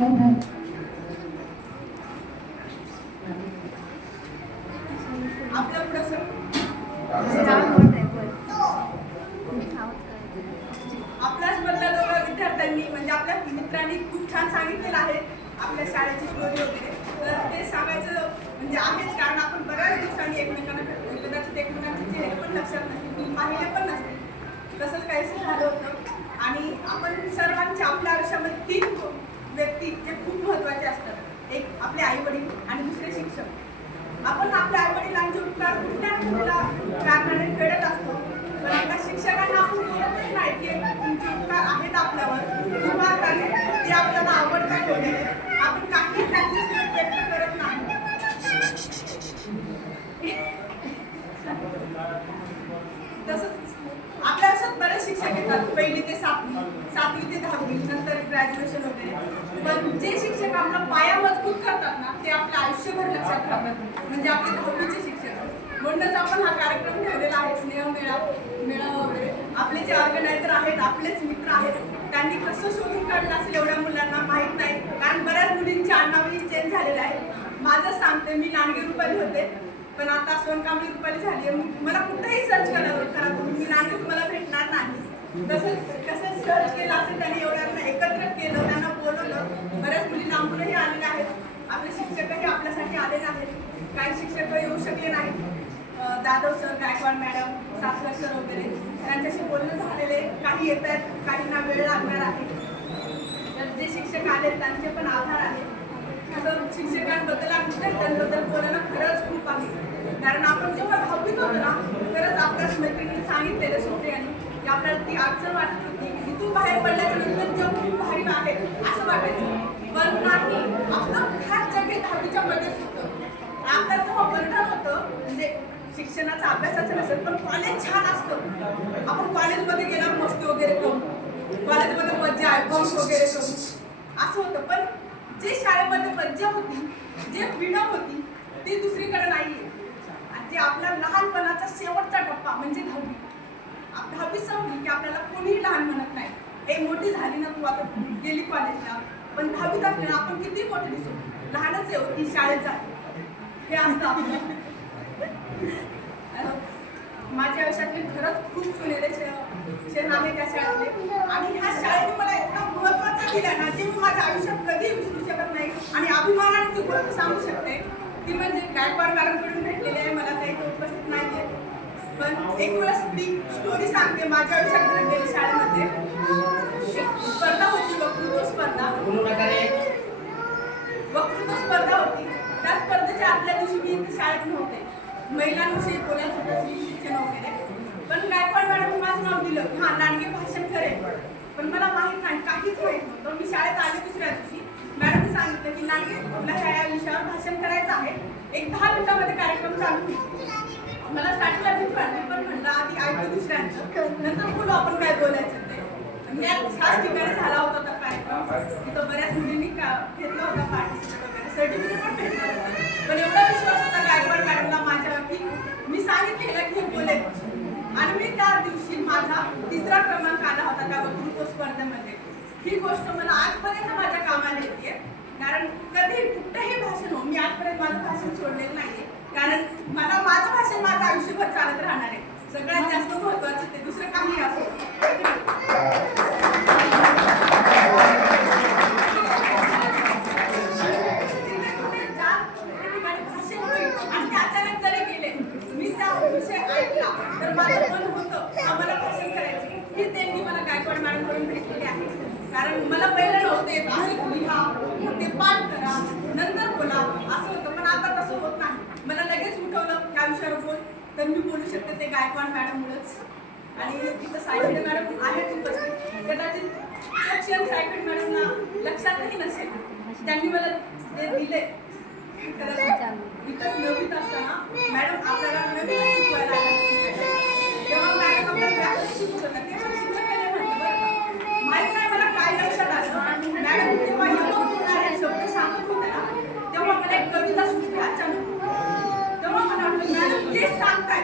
आपल्या पुढे सर आपल्याच मधल्या दोघा विद्यार्थ्यांनी म्हणजे आपल्या मित्रांनी खूप छान सांगितलेलं आहे आपल्या शाळेची स्टोरी वगैरे. तर ते सांगायचं म्हणजे आहेच, कारण आपण बऱ्याच दिवसांनी एकमेकांना भेटतो. कदाचित एकमेकांचे चेहरे पण लक्षात नसतील, पाहिले पण नसतील. तसंच काहीच झालं होतं. आणि आपण सर्वांच्या आपल्या आयुष्यामध्ये 3 व्यक्ती जे खूप महत्त्वाचे असतात. एक आपले आई वडील आणि दुसरे शिक्षक. आपण आपल्या आई वडिलांचे उपकार कुठल्या कारणाने फेडत असतो, पण आपल्या शिक्षकांना आपण बोलतच नाही की तुमचे उपकार आहेत आपल्यावर किंवा ते आपल्याला आवडतात वगैरे. आपण काही त्यांचे व्यक्त करत नाही. तसंच आपल्या आयुष्यात बरेच शिक्षक येतात, 1ली ते 7वी, 7वी ते 10वी, नंतर ग्रॅज्युएशन वगैरे. पण जे शिक्षक आपला पाया मजबूत करतात ना, ते आपल्या आयुष्यभर लक्षात राहतात, म्हणजे आपले 10वीचे शिक्षक. म्हणूनच आपण हा कार्यक्रम ठेवलेला आहे, मेळावा वगैरे. आपले जे ऑर्गनायझर आहेत, आपलेच मित्र आहेत, त्यांनी कसं शोधून काढलं असेल एवढ्या मुलांना माहीत नाही, कारण बऱ्याच मुलींची आडनावही चेंज झालेलं आहे. माझं सांगते, मी लांडगे रुपाली होते, पण आता सोनकांबळी रुपाली झाली आहे. मला कुठेही सर्च करा तुम्ही, मी लांडगे तुम्हाला भेटणार नाही. कसं सर्च केलं असेल त्यांनी, एवढ्यांना एकत्र केलं, त्यांना बोलवलं. बऱ्याच मुली लांबूनही आलेल्या आहेत. आपले शिक्षकही आपल्यासाठी आलेले आहेत. काही शिक्षक येऊ शकले नाहीत. जाधव सर, गायकवाड मॅडम, सासरा सर वगैरे, त्यांच्याशी बोलणं झालेले. काही येत आहेत, काहींना वेळ लागणार आहे. तर जे शिक्षक आले त्यांचे पण आभार आहे. असं शिक्षकांबद्दल आणि विद्यार्थ्यांबद्दल बोलायला खरंच खूप आहे. कारण आपण जेव्हा 10वीत होतो ना, खरंच आपल्याच मैत्रिणीने सांगितलेलं सुप्रियाने की आपल्याला ती अडचण वाटत होती की तिथून बाहेर पडल्याच्या नंतर जग खूप भारी आहे असं वाटायचं. पण नाही, आपलं खास जग हे 10वीच्या मध्येच होतं. आपल्याला जेव्हा बंधन होतं, म्हणजे शिक्षणाचं अभ्यासाचं नसेल, पण कॉलेज छान असतं. आपण कॉलेजमध्ये गेल्यावर मस्ती वगैरे करू, कॉलेजमध्ये मज्जा आहे, बंक वगैरे करू, असं होतं. पण जे शाळेमध्ये मज्जा होती, जे फ्रीडम होती, ती दुसरीकडे नाहीये. आणि जे आपला लहानपणाचा शेवटचा टप्पा म्हणजे 10वी. 10वी संपली की आपल्याला कोणीही लहान म्हणत नाही. हे मोठी झाली ना तू, आता गेली कॉलेजला, पण 10वीत आपल्याला आपण किती मोठे दिसू, लहानच आहे होती, शाळेत जाते, हे असतं आपलं. माझ्या आयुष्यातले खरंच खूप सुनेरे क्षण आहे त्या शाळेतले. आणि ह्या शाळेने मला इतका महत्त्वाचा दिला ना, जे मी माझ्या आयुष्यात कधी विसरू शकत नाही. आणि अभिमानाने ती गोष्ट सांगू शकते, ती म्हणजे गायकवाड मॅडमकडून भेटलेली आहे. मला काही उपस्थित नाही आहे, पण एक वेळेस ती स्टोरी सांगते. माझ्या आयुष्यात घडलेली शाळेमध्ये एक स्पर्धा होती, वक्तृत्व स्पर्धा होती. त्या स्पर्धेच्या आदल्या दिवशी मी इथे शाळेत नव्हते. महिलांविषयी बोलायचं होतं, शिक्षण वगैरे. पण गायकवाड मॅडम माझं नाव दिलं, हां लांडगे भाषण करेल. पण मला माहीत नाही, काहीच माहीत नव्हतं. मी शाळेत आले दुसऱ्या दिवशी, मॅडमने सांगितलं की लांडगे तुला ह्या विषयावर भाषण करायचं आहे, एक 10 मिनिटामध्ये कार्यक्रम चालू होईल. मला स्टार्टिंगला भीती वाटली, पण म्हणलं आधी ऐकू दुसऱ्यांचं, नंतर बोलू आपण काय बोलायचं ते. ह्याच ठिकाणी झाला होता तो कार्यक्रम. तिथं बऱ्याच मुलींनी घेतला होता पार्टिसिपेट वगैरे, सर्टिफिकेट पण भेटलं होतं. पण एवढा विश्वास होता गायकवाड मॅडमला माझ्यावर की मी सांगितलेलं की बोलेल. आणि मी त्या दिवशी माझा 3रा क्रमांक आला होता त्या वक्तृत्व स्पर्धेमध्ये. ही गोष्ट मला आजपर्यंत माझ्या कामाला येते, कारण कधी कुठेही भाषण हो, मी आजपर्यंत माझं भाषण सोडलेलं नाहीये. कारण मला माझं भाषण माझं आयुष्यभर चालत राहणार आहे. सगळ्यात जास्त महत्त्वाचं ते, दुसरं काही असो. आणि अचानक जरी गेले, मी त्या विषय ऐकला तर माझं मन होतं आम्हाला भाषण करायचे. ही त्यांनी मला गायकवाड मॅडमकडून भेटलेली आहे. कारण मला पहिलं नव्हते असं लिहा, ते पाठ करा, नंतर बोला असं होतं. पण आता तसं होत नाही. मला लगेच उठवलं त्या विषयावर बोल, तर मी बोलू शकते ते गायकवाड मॅडममुळेच. आणि तिथं सायकल मॅडम आहेत उपस्थित. कदाचित क्षण सायकल मॅडमना लक्षातही नसेल, त्यांनी मला ते दिले. इथंच 9वीत असताना मॅडम आपल्याला नवीन शिकवायला आल्या. तेव्हा मॅडम आपल्याला व्याकरण शिकवत होत्या. ते शिक्षकाने म्हटलं बरं माहीत नाही मला काय लक्षात आलं, मॅडम तेव्हा बोलणारे शब्द सांगत होत्या, तेव्हा मला एक कविता सुचली अचानक. तेव्हा मला वाटलं मॅडम तेच सांगताय.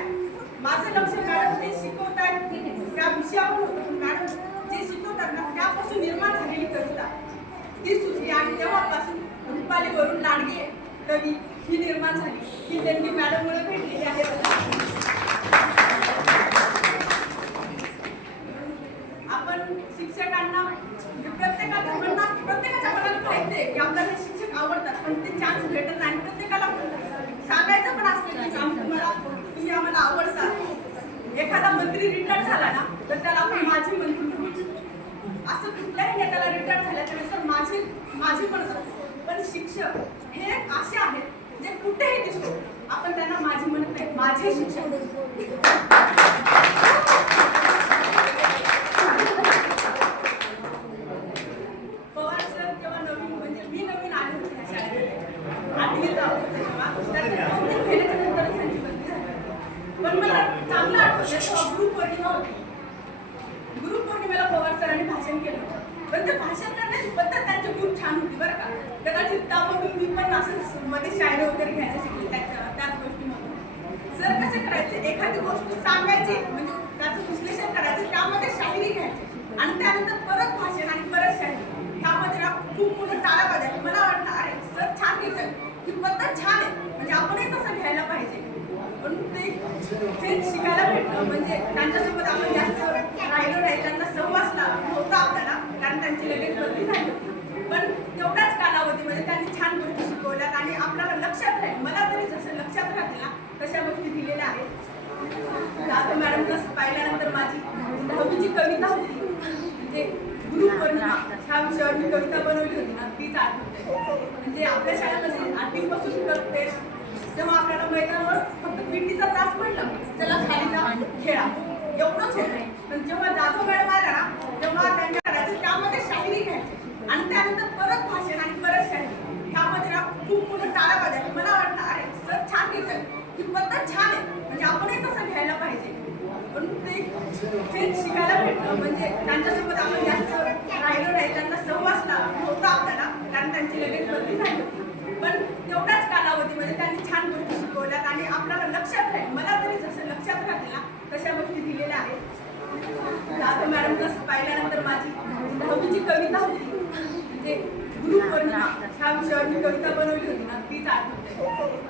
माझं लक्ष मॅडम ते शिकवतायत त्या विषयावर होतं, पण मॅडम जे शिकवतात ना त्यापासून निर्माण झालेली कविता ती सुचली. आणि तेव्हा रुपालीवरून लाडगे कवी ही निर्माण झाली ही त्यांनी मॅडममुळे भेटलेली आहे. आपण शिक्षकांना प्रत्येकाच्या मनात माहिती आहे की आपल्याला शिक्षक आवडतात, पण ते चान्स भेटत नाही. प्रत्येकाला सांगायचं पण असतं की तुम्ही आम्हाला आवडतात. एखादा मंत्री रिटायर झाला ना तर त्याला आपण माझी मंत्री म्हणतो. असं कुठल्याही नेत्याला रिटायर झाल्याच्या वेळेस तर माझी पण असतो. पण शिक्षक हे असे आहेत जे कुठेही दिसतो आपण त्यांना माझी म्हणत नाही, माझे शिक्षक. पवार सर जेव्हा मी नवीन आले होते ह्या शाळेत, 8वी होते तेव्हा, त्यानंतर 2-3 महिन्याच्या नंतर त्यांची बदली झाली. पण मला चांगलं आठवतं तेव्हा गुरुपौर्णिमा होती. गुरुपौर्णिमेला पवार सरांनी भाषण केलं होतं. पण ते भाषण करण्याची पद्धत त्यांची खूप छान होती बरं का. कदाचित त्यामधून मी पण असं मध्ये शायरी वगैरे घ्यायचं शिकले त्याच गोष्टीमधून. सर कसे करायचे, एखादी गोष्ट सांगायची म्हणजे त्याचं विश्लेषण करायचं, त्यामध्ये शायरी घ्यायची आणि त्यानंतर परत भाषण आणि परत शायरी. त्यामध्ये ना खूप मुलं टाळ्या वाजायची. मला वाटलं अरे सर छान घेतात, ही पद्धत छान आहे, म्हणजे आपणही तसं घ्यायला पाहिजे. पण ते शिकायला भेटलं म्हणजे त्यांच्यासोबत आपण जास्त राहिलो नाही, त्यांचा सहवास नव्हता आपल्याला, कारण त्यांची लगेच बदली झाली होती. पण तेवढ्याच कालावधीमध्ये त्यांनी छान गोष्टी शिकवल्यात आणि आपल्याला लक्षात राहील. मला तरी जसं लक्षात राहते ना तशा गोष्टी दिलेल्या आहेत. जाधव मॅडमला पाहिल्यानंतर माझी 10वीची कविता होती, म्हणजे गुरुपौर्णिमा ह्या विषयावर मी कविता बनवली होती ना, तीच आठवते. म्हणजे आपल्या शाळेमध्ये 8वीपासून करते तेव्हा आपल्याला मैदानावर फक्त पीटीचा तास पडला, चला खाली जा खेळा, एवढंच होतं. पण जेव्हा जाधव मॅडम आल्या ना तेव्हा त्यांच्या करायचं त्यामध्ये शायरी घ्यायची आणि त्यानंतर परत भाषण आणि परत शायरी. त्यामध्ये ना खूप मुलं टाळ्या वाजायची. मला वाटलं अरे सर छान घेतात, ही पद्धत छान आहे, म्हणजे आपणही तसं घ्यायला पाहिजे. पण ते शिकायला भेटलं म्हणजे त्यांच्यासोबत आपण जास्त राहिलो नाही, त्यांचा सहवास नव्हता आपल्याला, कारण त्यांची लगेच बदली झाली होती. पण तेवढ्याच कालावधीमध्ये त्यांनी छान गोष्टी शिकवल्यात आणि आपल्याला लक्षात राहील. मला तरी जसं लक्षात राहते ना तशा गोष्टी दिलेल्या आहेत. जाधव मॅडमला पाहिल्यानंतर माझी 10वीची कविता होती, म्हणजे गुरुपौर्णिमा ह्या विषयावर मी कविता बनवली होती ना, तीच आठवते.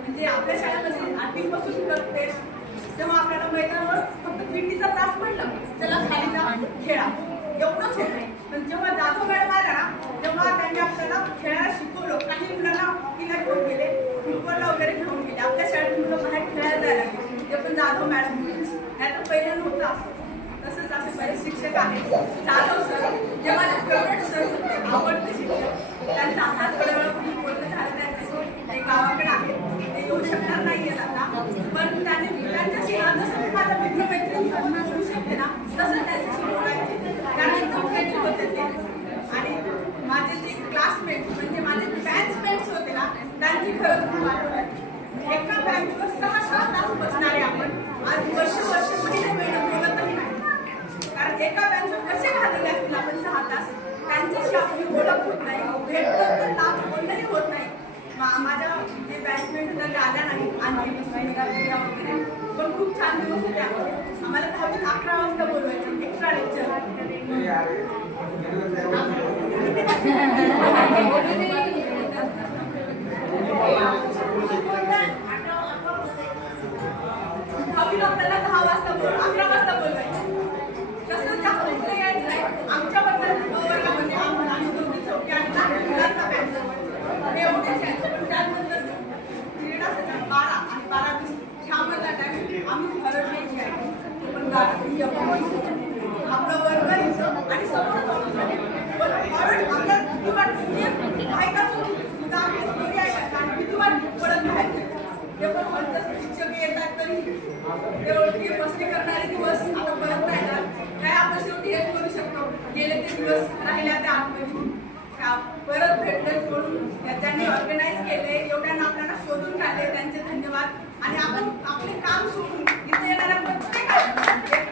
म्हणजे आपल्या शाळेमध्ये 8वीपासून करते तेव्हा आपल्याला मैदानावर फक्त पीटीचा तास पडला, चला खाली जा खेळा, एवढंच होतं. पण जेव्हा जाधव मॅडम आल्या ना तेव्हा त्यांनी आपल्याला खेळायला शिकवलं. काही मुलांना हॉकीला घेऊन गेले, फुटबॉलला वगैरे घेऊन गेले. आपल्या शाळेत मुलं बाहेर खेळायला जायला लागले, ते पण जाधव मॅडम नाही तर पहिलं नव्हतं असं. तसंच असे बरेच शिक्षक आहेत. जाधव सर जे माझे फेवरेट सर होते, आवडते शिक्षक, त्यांचा हात थोड्या वेळापूर्वी बोलणं झालं त्यांच्याशी. ते गावाकडे आहे, ते येऊ शकणार नाही आहेत आता, पण त्यांच्याशी जसं मी माझ्या मित्रमैत्रिणीसोबत बोलू शकते ना तसं त्यांच्याशी बोलायचे, कारण एकदम फ्रेंडली होते ते. आणि माझे जे क्लासमेट म्हणजे माझे बॅचमेट्स होते ना त्यांची खरंच खूप आठवण आहे. एका बँचवर 6 तास बसणारे आपण आज वर्ष महिने बोलतही नाही, कारण एका बँचवर कसे घालवले असतील आपण 6 तास. त्यांच्याशी आपली ओळख होत नाही, भेटलं तर नाव बोलणंही होत नाही. माझ्या जे बॅचमेट तर आल्या नाही आणखी वगैरे, पण खूप छान दिवस होते. आम्हाला 10वीत 11 वाजता बोलवायचं एक्स्ट्रा लेक्चर. आपल्याला 10 वाजता 11 वाजता बोलवायचं. तसं जास्त पुढे यायचं नाही. आमच्या वर्गामध्ये आम्ही 2-4 आणि मुलांचा बॅच एवढेच यायचं. पण त्यानंतर क्रीडा सत्र 12 आणि 12:20 ह्यामधला टाइम आम्ही हरड नाही घ्यायचो. पण आपलं वर्ग यायचं आणि समोर पण हरड आपल्या किती वाटत माहीत असून सुद्धा आम्ही स्टोरी ऐकायचं आणि किती वाट पडत राहायचं. ते पण म्हणतात शिक्षक येतात तरी ते मस्ती करणारे दिवस आता परत राहिला काय, आपण शेवटी हेच करू शकतो. गेले ते दिवस राहिल्या त्या आठवणी परत भेटले म्हणून त्यांनी ऑर्गनाईज केले, एवढ्यांना आपल्याला शोधून काढले, त्यांचे धन्यवाद. आणि आपण आपले काम सोडून इथे येणाऱ्या प्रत्येक